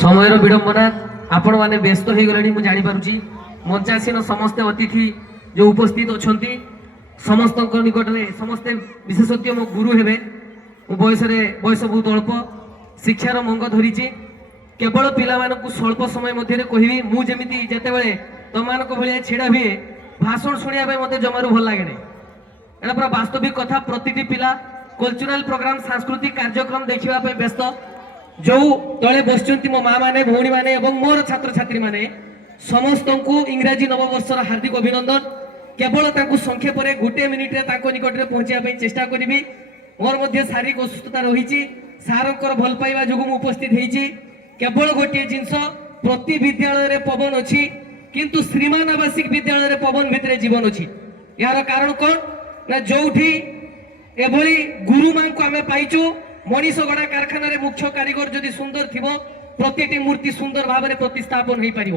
ସମୟର ବିଡ଼ମ୍ବନା ଆପଣ ମାନେ ବ୍ୟସ୍ତ ହେଇଗଲେଣି ମୁଁ ଜାଣିପାରୁଛି। ମଞ୍ଚାସୀନ ସମସ୍ତେ ଅତିଥି ଯେଉଁ ଉପସ୍ଥିତ ଅଛନ୍ତି ସମସ୍ତଙ୍କ ନିକଟରେ ସମସ୍ତେ ବିଶେଷଜ୍ଞ ମୋ ଗୁରୁ ହେବେ। ମୁଁ ବୟସ ବହୁତ ଅଳ୍ପ, ଶିକ୍ଷାର ମଙ୍ଗ ଧରିଛି। କେବଳ ପିଲାମାନଙ୍କୁ ସ୍ୱଳ୍ପ ସମୟ ମଧ୍ୟରେ କହିବି, ମୁଁ ଯେମିତି ଯେତେବେଳେ ତମମାନଙ୍କ ଭଳିଆ ଛିଡ଼ା ହୁଏ ଭାଷଣ ଶୁଣିବା ପାଇଁ ମୋତେ ଜମାରୁ ଭଲ ଲାଗେ ନାହିଁ। ଏଇଟା ପୁରା ବାସ୍ତବିକ କଥା। ପ୍ରତିଟି ପିଲା କଲଚରାଲ ପ୍ରୋଗ୍ରାମ ସାଂସ୍କୃତିକ କାର୍ଯ୍ୟକ୍ରମ ଦେଖିବା ପାଇଁ ବ୍ୟସ୍ତ। ଯେଉଁ ତଳେ ବସିଛନ୍ତି ମୋ ମା ମାନେ, ଭଉଣୀ ମାନେ ଏବଂ ମୋର ଛାତ୍ରଛାତ୍ରୀ ମାନେ ସମସ୍ତଙ୍କୁ ଇଂରାଜୀ ନବବର୍ଷର ହାର୍ଦ୍ଦିକ ଅଭିନନ୍ଦନ। କେବଳ ତାଙ୍କୁ ସଂକ୍ଷେପରେ ଗୋଟିଏ ମିନିଟରେ ତାଙ୍କ ନିକଟରେ ପହଞ୍ଚିବା ପାଇଁ ଚେଷ୍ଟା କରିବି। ମୋର ମଧ୍ୟ ଶାରୀରିକ ଅସୁସ୍ଥତା ରହିଛି, ସାରଙ୍କର ଭଲ ପାଇବା ଯୋଗୁଁ ମୁଁ ଉପସ୍ଥିତ ହେଇଛି। କେବଳ ଗୋଟିଏ ଜିନିଷ, ପ୍ରତି ବିଦ୍ୟାଳୟରେ ପବନ ଅଛି କିନ୍ତୁ ଶ୍ରୀମାନ ଆବାସିକ ବିଦ୍ୟାଳୟରେ ପବନ ଭିତରେ ଜୀବନ ଅଛି। ଏହାର କାରଣ କ'ଣ ନା ଯୋଉଠି ଏଭଳି ଗୁରୁମାଙ୍କୁ ଆମେ ପାଇଛୁ, ମଣିଷ ଗଢ଼ା କାରଖାନାରେ ମୁଖ୍ୟ କାରିଗର ଯଦି ସୁନ୍ଦର ଥିବ ପ୍ରତିଟି ମୂର୍ତ୍ତି ସୁନ୍ଦର ଭାବରେ ପ୍ରତିସ୍ଥାପନ ହେଇପାରିବ।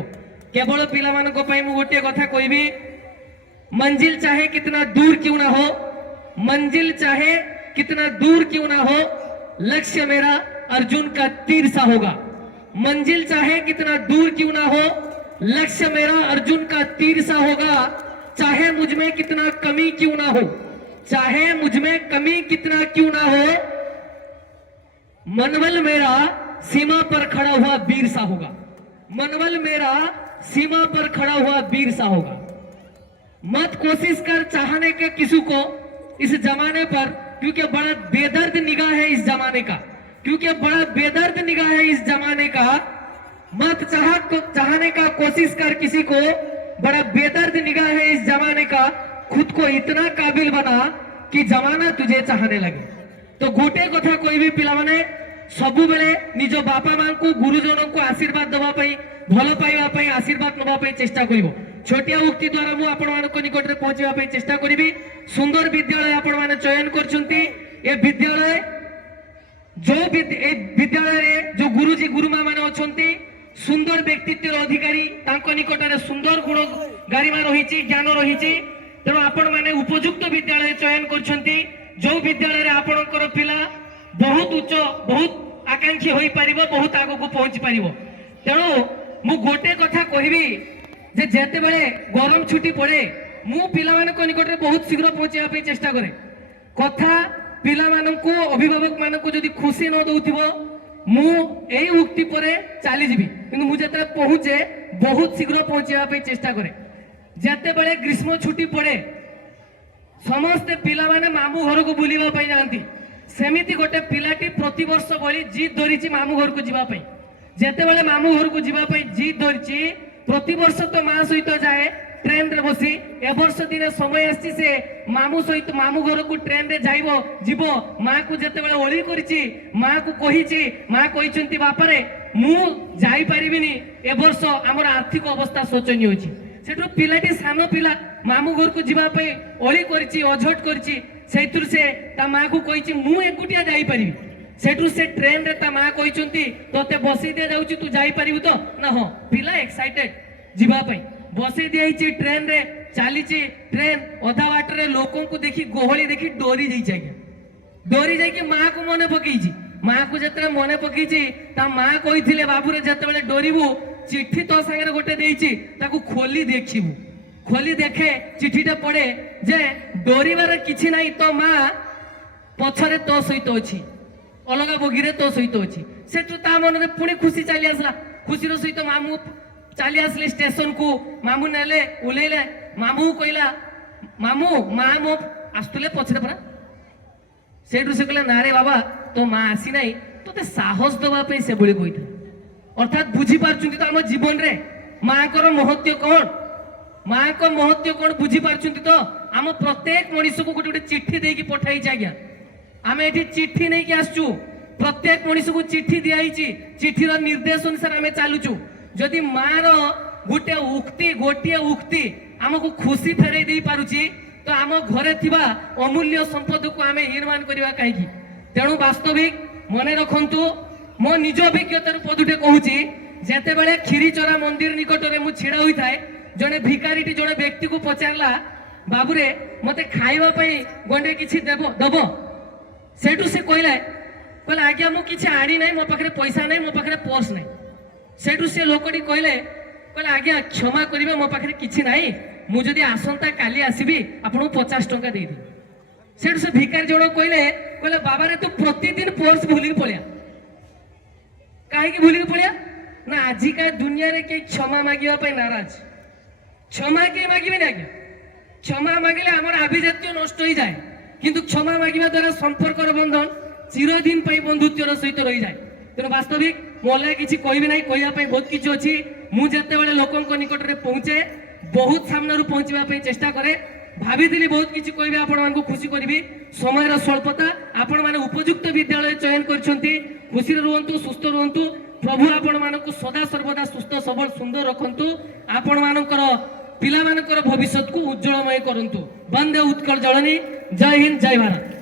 केवल पिलामानंको मु गोटे कथा कहबी, मंजिल चाहे कितना दूर क्यों ना हो, मंजिल चाहे कितना दूर क्यों ना हो, लक्ष्य मेरा अर्जुन का तीर सा होगा। मंजिल चाहे कितना दूर क्यों ना हो, लक्ष्य मेरा अर्जुन का तीर सा होगा। चाहे मुझ में कितना कमी क्यों ना हो, चाहे मुझ में कमी कितना क्यों ना हो, मनवल मेरा सीमा पर खड़ा हुआ वीर सा होगा। मनवल मेरा सीमा पर खड़ा हुआ वीर सा होगा। मत कोशिश कर चाहने के किसी को इस जमाने पर, क्योंकि बड़ा बेदर्द निगाह है इस जमाने का, क्योंकि बड़ा बेदर्द निगाह है इस जमाने का। मत चाहने का कोशिश कर किसी को, बड़ा बेदर्द निगाह है इस जमाने का। खुद को इतना काबिल बना कि जमाना तुझे चाहने लगे। तो गोटे कथा कोई भी पिला माने सबु बेले निज बापा मां को, गुरुजनों को आशीर्वाद दबा पाई, भल पाइबा पाई, आशीर्वाद नबा पाई चेष्टा करिवो। छोटिया उक्ति द्वारा मु आपण मानक निकट रे पहुंचबा पाई चेष्टा करिवि। सुंदर विद्यालय आपण माने चयन करछंती। ए विद्यालय जो विद्यालय रे जो गुरुजी गुरुमा माने अछंती सुंदर व्यक्तित्व अधिकारी, तांको निकट रे सुंदर गुण गारिमा रहिछि, ज्ञान रहिछि। तेणु आपण माने उपयुक्त विद्यालय चयन करछंती, जो विद्यालय रे आपणकर पिला बहुत उच्च, बहुत आकांक्षी होई परिबो, बहुत आगो को पहुंची परिबो। तेणु मु गोटे कथा कहबी जे जेते बेले गरम छुट्टी पड़े मु पिला मानक निकट रे बहुत शीघ्र पहुंचेबा पे चेष्टा करे। कथा पिला मानकू, अभिभावक मानकू जदी खुशी न दउथिबो मु एई उक्ति परे चाली जिबी, किंतु मु जेते पहुंचे बहुत शीघ्र पहुंचेबा पे चेष्टा करे। जेते बेले ग्रीष्म छुट्टी पड़े समस्त पिला माने मामू घर को बुलिबा पे जानती, सेमिति गोटे पिलाटी प्रति वर्ष भली जिद धरिछि मामू घर को जीवा पे। जेते बेले मामू घर को जीवा पे जिद धरिछि, प्रति वर्ष तो मां सहित जाए ट्रेन रे बसी। ए वर्ष दिन समय आसी से मामू सहित मामू घर को ट्रेन रे जाइबो जीवो। मां को जेते बेले ओली करिछि, मां को कहिछि, मां कहिसंती बापा रे मु जाई परिबिनी, ए वर्ष हमर आर्थिक अवस्था शोचनीय होछि। सेठो पिलाटी सानो पिला मामू घर को जीवा पे ओली करिछि, अझट करिछि। सेठुर से ता मां को कहिछि मु एकुटिया जाई परिबि। सेठु से ट्रेन रे ता मां कहिसंती तोते बसी दे जाउछि, तू जाई परिबु तो ना? हो पिला एक्साइटेड जीवा पे बसी दिए ट्रेन रे चलीची। ट्रेन अधा बाट रे लोकों को देखी गोहली देखी डोरी जाइए, डोरी जाइए माँ को मने पकईची। माँ को जिते मने पकईची ता माँ कही बाबू रे जिते डोरबू चिट्ठी तो सागर गोटे देइची, ताकू खोली देखिबू। खोली देखे चिट्ठीटा पड़े जे डोरीबार किछि नाही, तो माँ पछरे तो सहित अछि, अलगा बगीरे तो सहित अछि। सेठु ता मन रे पुणी खुशी चली आसला। खुशीर सहित मामू चली आसले स्टेशन को। मामू नेले उलेले। मामू कहला मामू माँ मो आसुले पछरे परा। सेठु से कहला ना रे बाबा तो माँ आसी नाही, तोते साहस दबा पे से बोली कहिथा। अर्थात बुझी पारछुंती तो हम जीवन रे माँ को महत्व कौन, माँ को महत्व कौन बुझी पारछुंती तो? आम प्रत्येक मनीष को गोटे गोटे चिट्ठी देकी पठाई आज्ञा। आम एठी चिट्ठी नहीं कि आसचु, प्रत्येक मनीष को चिट्ठी दियाई। चिट्ठीर निर्देश अनुसार आम चलुचु। जदि मार गोटे उक्ति, गोटे उक्ति आमको खुशी फेरई दे पारुची, तो आम घरे थिबा अमूल्य संपद को आम निर्माण करवा कहीं। तेणु वास्तविक मने रखंतु, मो निज अभिज्ञतार पदुटे कहूची, जेते बेले खीरीचरा मंदिर निकट में मु छिड़ा होई थाए, जने भिकारीटी जने व्यक्ति को पचारला बाबूरे मते खाइबा पई गंडे किछि देबो दबो। सेठु से कहला आज्ञा मु किछि आनी नाही, मो पाखरे पैसा नाही, मो पाखरे पर्स नाही। सेठू से लोकटी कहले कहले आज्ञा क्षमा करिवे मो पाखरे किछि नाही मु जदी आसंता काली आसीबी आपन 50 टंका देई दे सेठू से भिखारी जण कहले कहले बाबा रे तू प्रतिदिन पर्स भूली पळिया काहे की भूली पळिया ना आजि का दुनिया रे के क्षमा मागिवा पय नाराज क्षमा के मागिबे ना आज्ञा क्षमा मागिले हमर अभिजात्य नष्ट होई जाए किंतु क्षमा मागिबा द्वारा संपर्कर बंधन चिरदिन पय बंधुत्वर सहित रही जाए तेणु वास्तविक मोले किसी कहबी ना कहया बहुत किसी अच्छी मुझे लोकों निकट में पहुंचे बहुत सामने पहुंचा चेष्टा करे भाभी बहुत किसी कह आपण खुशी करी समय स्वल्पता आपण मैंने उपयुक्त विद्यालय चयन कर खुशी रुहतु सुस्थ रुहतु प्रभु आपण मानक सदा सर्वदा सुस्थ सबल सुंदर रखु आपण मानकर पिला मानकर भविष्य को उज्जवलमय करंतु। वंदे उत्कल जननी। जय हिंद जय भारत।